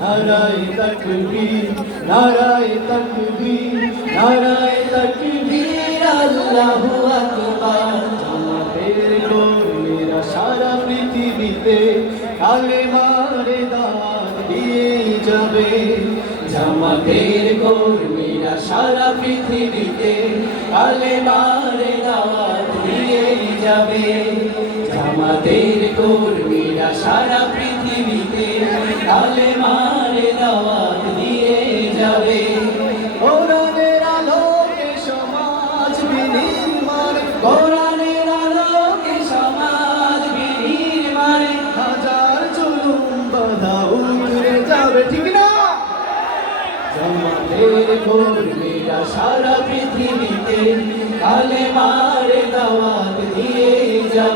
নারায়ে তাকবীর নারায়ে তাকবীর নারায়ে তাকবীর আল্লাহু আকবার জামাতের কর্মীরা সারা পৃথিবীতে কালেমারে দাওয়াত দিয়ে যাবে জামাতের কর্মীরা সারা পৃথিবীতে কালেমারে দাওয়াত দিয়ে যাবে। জামাতের কর্মীরা সারা পৃথিবীতে কালেমারে দাওয়াত দিয়ে যাবে। সমাজ সমাজ সারা পৃথিবীতে মারে দাওয়াত দিয়ে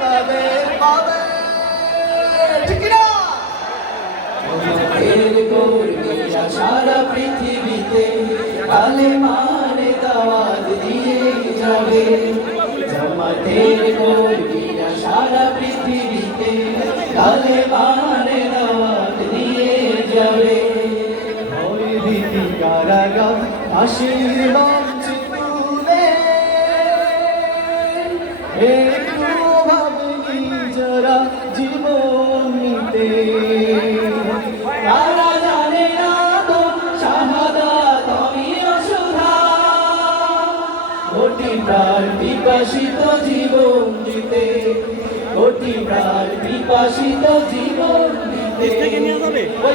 তাদের পাবে। ঠিক না এর কর্মীরা সারা পৃথিবীতে কালে দিয়ে যাবে জামাতের কর্মীরা সারা পৃথিবীতে কালে মারে দাওয়াত দিয়ে যাবে। ভয় ভীতি কারাগার হাসির মঞ্চে তুলে কোটি প্রাণ বিকাশিত জীবন দিতে কোটি প্রাণ বিকাশিত জীবন দিতে। ওই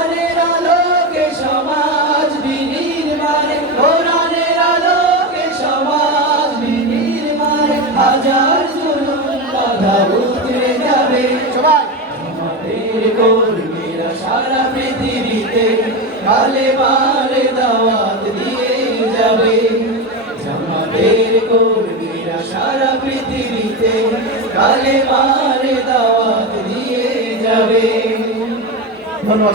জামাতের কর্মীরা সারা পৃথিবীতে কালে মারে দিয়ে যাবে। ধন্যবাদ।